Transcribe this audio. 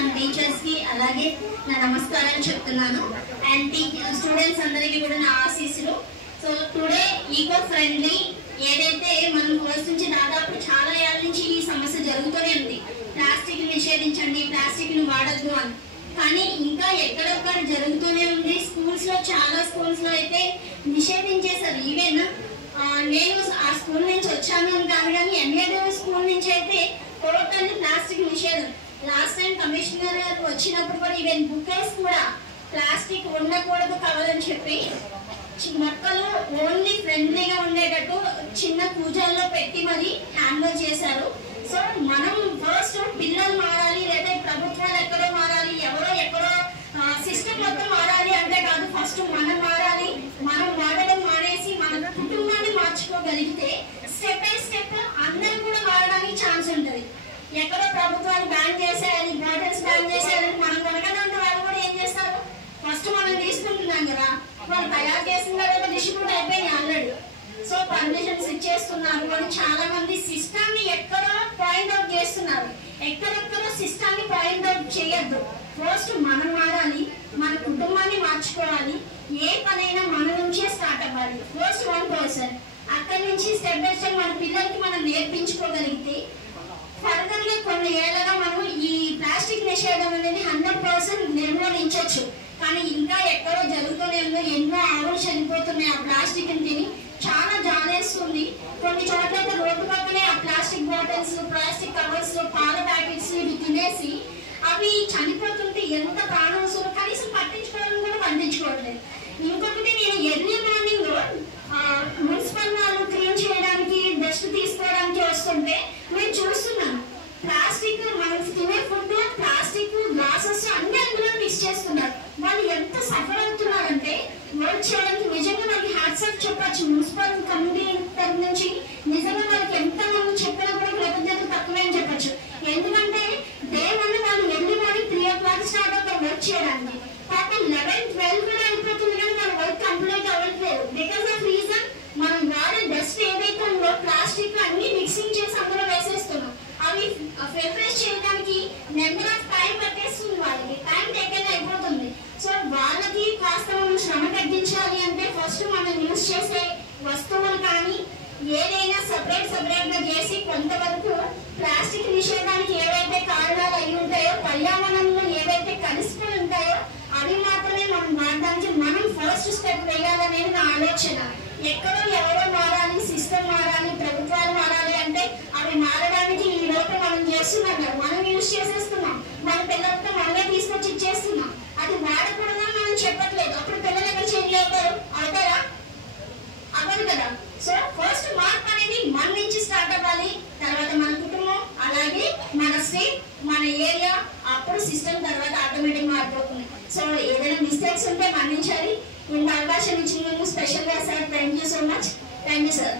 And teachers కి అలాగే నా నమస్కారాలు చెప్తున్నాను. అండ్ స్టూడెంట్స్ అందరికీ కూడా నా ఆశీస్సులు. సో టుడే ఈకో ఫ్రెండ్లీ ఏదైతే మనం ఫస్ట్ నుంచి దాదాపు చాలా ఏళ్ళ నుంచి ఈ సమస్య జరుగుతూనే ఉంది. ప్లాస్టిక్ నిషేధించండి, ప్లాస్టిక్ ని వాడద్దు అని. కానీ ఇంకా ఎక్కడొక్కడ జరుగుతూనే ఉంది. స్కూల్స్ లో చాలా స్కూల్స్ లో అయితే నిషేధించేశారు. ఈవెన్ నేను ఆ స్కూల్ నుంచి వచ్చాను కాదు, కానీ ఎన్ఏడో స్కూల్ నుంచి అయితే టోటల్ ప్లాస్టిక్ నిషేధం. లాస్ట్ టైం కమిషనర్ గారు వచ్చినప్పుడు కూడా ఈవెన్ బుకేస్ కూడా ప్లాస్టిక్ ఉండకూడదు కావాలని చెప్పి మొక్కలు ఓన్లీ ఫ్రెండ్లీగా ఉండేటట్టు చిన్న పూజల్లో పెట్టి మరి హ్యాండిల్ చేశారు. సో మనం ఫస్ట్ పిల్లలు మారాలి, లేదా ప్రభుత్వాలు ఎక్కడో మారాలి, ఎవరో ఎక్కడో సిస్టమ్ మొత్తం మారాలి అంటే కాదు. ఫస్ట్ మనం మారాలి. మనం వాడడం మానేసి మన కుటుంబాన్ని మార్చుకోగలిగితే స్టెప్ బై స్టెప్ అందరూ కూడా మారడానికి ఛాన్స్ ఉంటుంది. ఎక్కడో ప్రభుత్వాలు బ్యాన్ చేసేయాలి, బాటిల్స్ బ్యాన్ చేసేయాలని మనం కొనగలంటే వాళ్ళు కూడా ఏం చేస్తారు, ఫస్ట్ మనం తీసుకుంటున్నాం కదా, వాళ్ళు తయారు చేసిన తర్వాత డిస్ట్రిబ్యూట్ అయిపోయింది ఆల్రెడీ. సో పర్మిషన్స్ ఇచ్చేస్తున్నారు అని చాలా మంది సిస్టమ్ ని ఎక్కడో పాయింట్ అవుట్ చేస్తున్నారు. ఎక్కడెక్కడో సిస్టమ్ ని పాయింట్ అవుట్ చేయొద్దు. ఫస్ట్ మనం మారాలి, మన కుటుంబాన్ని మార్చుకోవాలి. ఏ పనైనా మన నుంచే స్టార్ట్ అవ్వాలి. ఫస్ట్ 1%. అక్కడి నుంచి స్టెప్ బై స్టెప్ మన పిల్లలకి మనం నేర్పించుకోగలిగితే ఫర్దర్ గా కొన్ని ఏళ్ళగా మనం ఈ ప్లాస్టిక్ నిషేధం అనేది 100% నిర్మూలించవచ్చు. కానీ ఇంకా ఎక్కడో జరుగుతూనే ఉంది. ఎన్నో ఆవులు చనిపోతున్నాయి ఆ ప్లాస్టిక్ తిని. చాలా జాలేస్తుంది. కొన్ని చోట్ల అయితే రోడ్డు పక్కనే ఆ ప్లాస్టిక్ బాటిల్స్, ప్లాస్టిక్ కవర్స్, పాల ప్యాకెట్స్ ఇవి తినేసి అవి చనిపోతుంటే ఎంత ప్రాణవసరం, కనీసం పట్టించుకోవడం కూడా పట్టించుకోవట్లేదు. ఇంకొకటి, నేను ఎర్లీ మార్నింగ్ మున్సిపల్ వాళ్ళు క్లీన్ చేయడానికి డస్ట్ తీసుకోవడానికి వస్తుంటే నేను చూస్తున్నాను ప్లాస్టిక్, మనం తినే ఫుడ్ ప్లాస్టిక్ గ్లాసెస్ అన్ని అందులో మిక్స్ చేస్తున్నారు. వాళ్ళు ఎంత సఫర్ అవుతున్నారంటే వర్క్ చేయడానికి నిజంగా వాళ్ళకి హ్యాట్స్ ఆఫ్ చెప్పచ్చు. మున్సిపల్ కమిటీ తరఫు నుంచి నిజంగా వాళ్ళకి ఎంత మనం చెప్పినా కూడా కృతజ్ఞతలు తక్కువే అని చెప్పచ్చు. ఎందుకంటే డే వన్ వాళ్ళు ఎర్లీ మార్నింగ్ 3 o'clock స్టార్ట్ అవుతారు వర్క్ చేయడానికి. పాపం 11, 12 కూడా అయిపోతుంది, కానీ వాళ్ళ వర్క్ కంప్లీట్ అవ్వట్లేదు. బికాస్ ఆఫ్ రీజన్ మనం వాడే డస్ట్ ఏదైతే ఉందో ప్లాస్టిక్ అన్ని మిక్సింగ్ చేసి అందులో వేసేస్తున్నాం. అవి ఫిల్టరేట్ చేయడానికి నెంబర్ ఆఫ్ టైం పట్టేస్తుంది, వాళ్ళకి టైం టేకెన్ అయిపోతుంది. సో వాళ్ళకి కాస్త మనం శ్రమ తగ్గించాలి అంటే ఫస్ట్ మనం యూజ్ చేసే వస్తువులు కానీ ఏదైనా సపరేట్ గా చేసి కొంతవరకు ప్లాస్టిక్ నిషేధానికి ఏవైతే కారణాలు అయి ఉంటాయో, పర్యావరణంలో ఏవైతే కలిసిపోయి ఉంటాయో అవి మాత్రమే మనం వాడడానికి మనం ఫస్ట్ స్టెప్ వేయాలనేది నా ఆలోచన. ఎక్కడో ఎవరో మారాలి, సిస్టమ్ మారాలి, ప్రభుత్వాలు మారాలి అంటే అవి మారడానికి ఈ లోపల మనం చేస్తున్నాం కదా, మనం యూజ్ చేసేస్తున్నాం. మన పిల్లలతో మనమే తీసుకొచ్చి ఇచ్చేస్తున్నాం. అది వాడకూడదని మనం చెప్పట్లేదు. అప్పుడు పిల్లలు ఎక్కడ చేంజ్ అవుతారు? అవుతారా? అవ్వదు కదా. సో ఫస్ట్ మార్పు అనేది మన నుంచి స్టార్ట్ అవ్వాలి. తర్వాత మన కుటుంబం, అలాగే మన స్టేట్, మన ఏరియా, అప్పుడు సిస్టమ్ తర్వాత ఆటోమేటిక్ మారిపోతుంది. సో ఏదైనా మిస్టేక్స్ ఉంటే మన్నించాలి. ఇంత అవకాశం ఇచ్చినందుకు స్పెషల్ గా sir thank you so much. Thank you sir.